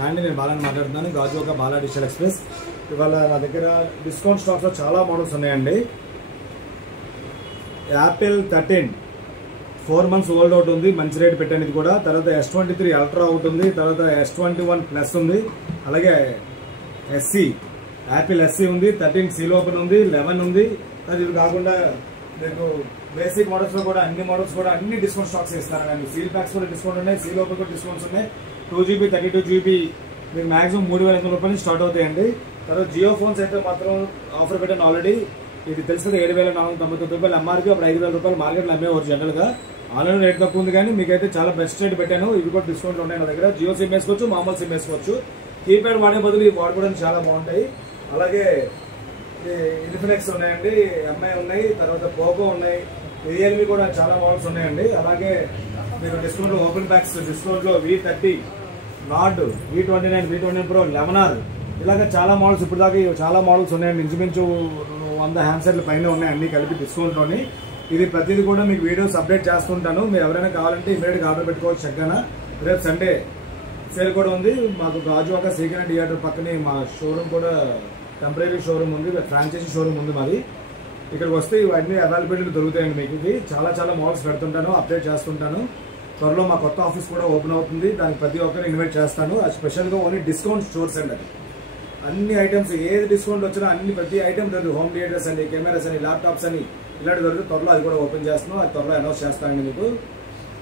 అండి నేను బాలాని మాట్లాడుతున్నాను. Gajuwaka Bala digital express. ఇవాళ నా దగ్గర డిస్కౌంట్ స్టాక్స్లో చాలా మోడల్స్ ఉన్నాయండి. యాపిల్ 13 4 months ఓల్డ్ అవుట్ ఉంది, మంచి రేట్ పెట్టాను ఇది కూడా. తర్వాత S23 అల్ట్రా అవుట్ ఉంది, తర్వాత S21 ప్లస్ ఉంది, అలాగే SC యాపిల్ SC ఉంది, 13 సీల్ ఓపెన్ ఉంది, 11 ఉంది. అది ఇది కాకుండా మీకు బేసిక్ మోడల్స్ లో కూడా అన్ని మోడల్స్ కూడా అన్ని డిస్కౌంట్ స్టాక్స్ ఇస్తానండి. సీల్ ప్యాక్స్ కూడా డిస్కౌంట్ ఉన్నాయి, సీల్ ఓపెన్ కూడా డిస్కౌంట్స్ ఉన్నాయి. 2GB 32GB మీకు మాక్సిమం 3500 రూపాయలు స్టార్ట్ అవుతాయండి. తర్వాత జియో ఫోన్స్ అయితే మాత్రం ఆఫర్ పెట్టాను ఆల్రెడీ. ఇది తెలుసు కదా, 7499 రూపాయలు ఎంఆర్పీ, అప్పుడు 5000 రూపాయలు మార్కెట్లో అమ్మేవారు జనరల్ గా. ఆన్లైన్ రేట్ తక్కువ ఉంది, కానీ మీకైతే చాలా బెస్ట్ రేట్ పెట్టాను. ఇవి కూడా డిస్కౌంట్ ఉన్నాయి నా దగ్గర. జియో సిమ్ వేసుకోవచ్చు, మామూలు సిమ్ వేసుకోవచ్చు. కీప్యాడ్ వాడే బదులు ఇవి వాడుకోవడానికి చాలా బాగుంటాయి. అలాగే ఇన్ఫినిక్స్ ఉన్నాయండి, ఎంఐ ఉన్నాయి, తర్వాత పోకో ఉన్నాయి, రియల్మీ కూడా చాలా మోడల్స్ ఉన్నాయండి. అలాగే మీరు డిస్కౌంట్ ఓపెన్ ప్యాక్స్ డిస్కౌంట్ లో V30 Nord, V29, V29 Pro, 11R ఇలాగ చాలా మోడల్స్ ఇప్పుడు దాకా చాలా మోడల్స్ ఉన్నాయండి. ఇంచుమించు 100 హ్యాండ్సెట్ల పైన ఉన్నాయి అన్ని కలిపి డిస్కౌంట్లోని. ఇది ప్రతిదీ కూడా మీకు వీడియోస్ అప్డేట్ చేస్తుంటాను. మీరు ఎవరైనా కావాలంటే ఇమీడియట్గా ఆర్డర్ పెట్టుకోవచ్చు చక్కగా. రేపు సండే సేల్ కూడా ఉంది. మాకు గాజువాక సీకెండ్ థియేటర్ పక్కనే మా షోరూమ్ కూడా టెంపరీ షోరూమ్ ఉంది, ఫ్రాంచైజీ షోరూమ్ ఉంది మాది. ఇక్కడికి వస్తే ఇవన్నీ అవైలబిలిటీ దొరుకుతాయండి మీకు. ఇది చాలా మోడల్స్ పెడుతుంటాను, అప్డేట్ చేస్తుంటాను. త్వరలో మా కొత్త ఆఫీస్ కూడా ఓపెన్ అవుతుంది, దానికి ప్రతి ఒక్కరిని ఇన్వైట్ చేస్తాను. అది స్పెషల్గా ఓన్లీ డిస్కౌంట్ స్టోర్స్ అండి. అది అన్ని ఐటమ్స్ ఏది డిస్కౌంట్ వచ్చినా అన్ని ప్రతి ఐటమ్ దొరుకుతుంది. హోమ్ థియేటర్స్ అని, కెమెరాస్ అని, ల్యాప్టాప్స్ అని ఇలాంటి దొరుకుతుంది. త్వరలో అది కూడా ఓపెన్ చేస్తున్నాం, అది త్వరలో అనౌన్స్ చేస్తానండి. మీకు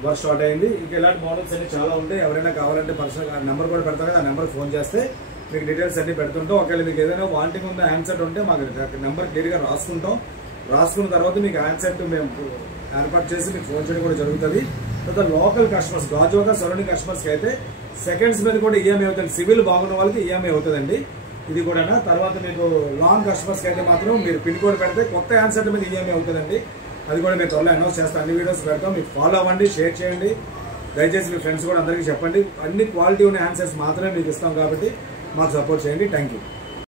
వర్క్ స్టార్ట్ అయింది. ఇంకా ఇలాంటి మోడల్స్ అన్ని చాలా ఉంటాయి. ఎవరైనా కావాలంటే పర్సనల్ నెంబర్ కూడా పెడతారు, ఆ నెంబర్ ఫోన్ చేస్తే మీకు డీటెయిల్స్ అన్ని పెడుతుంటాం. ఒకవేళ మీకు ఏదైనా వాంటింగ్ ఉన్న హ్యాండ్సెట్ ఉంటే మాకు నెంబర్ క్లియర్గా రాసుకుంటాం. రాసుకున్న తర్వాత మీకు హ్యాండ్సెట్ మేము ఏర్పాటు చేసి మీకు ఫోన్ చేయడం కూడా జరుగుతుంది. తర్వాత లోకల్ కస్టమర్స్, గాజువాక సరౌండింగ్ కస్టమర్స్కి అయితే సెకండ్స్ మీద కూడా ఈఎంఐ అవుతుంది. సివిల్ బాగున్న వాళ్ళకి ఈఎంఐ అవుతుందండి ఇది కూడా. తర్వాత మీకు లాంగ్ కస్టమర్స్కి అయితే మాత్రం మీరు పిన్ కోడ్ పెడితే కొత్త హ్యాండ్సెట్ మీద ఈఎంఐ అవుతుందండి. అది కూడా మీరు త్వరలో అనౌన్స్ చేస్తాం. అన్ని వీడియోస్ పెడతాం, మీకు ఫాలో అవ్వండి, షేర్ చేయండి. దయచేసి మీ ఫ్రెండ్స్ కూడా అందరికీ చెప్పండి. అన్ని క్వాలిటీ ఉన్న హ్యాండ్సెట్స్ మాత్రమే మీకు ఇస్తాం కాబట్టి మాకు సపోర్ట్ చేయండి. Thank you.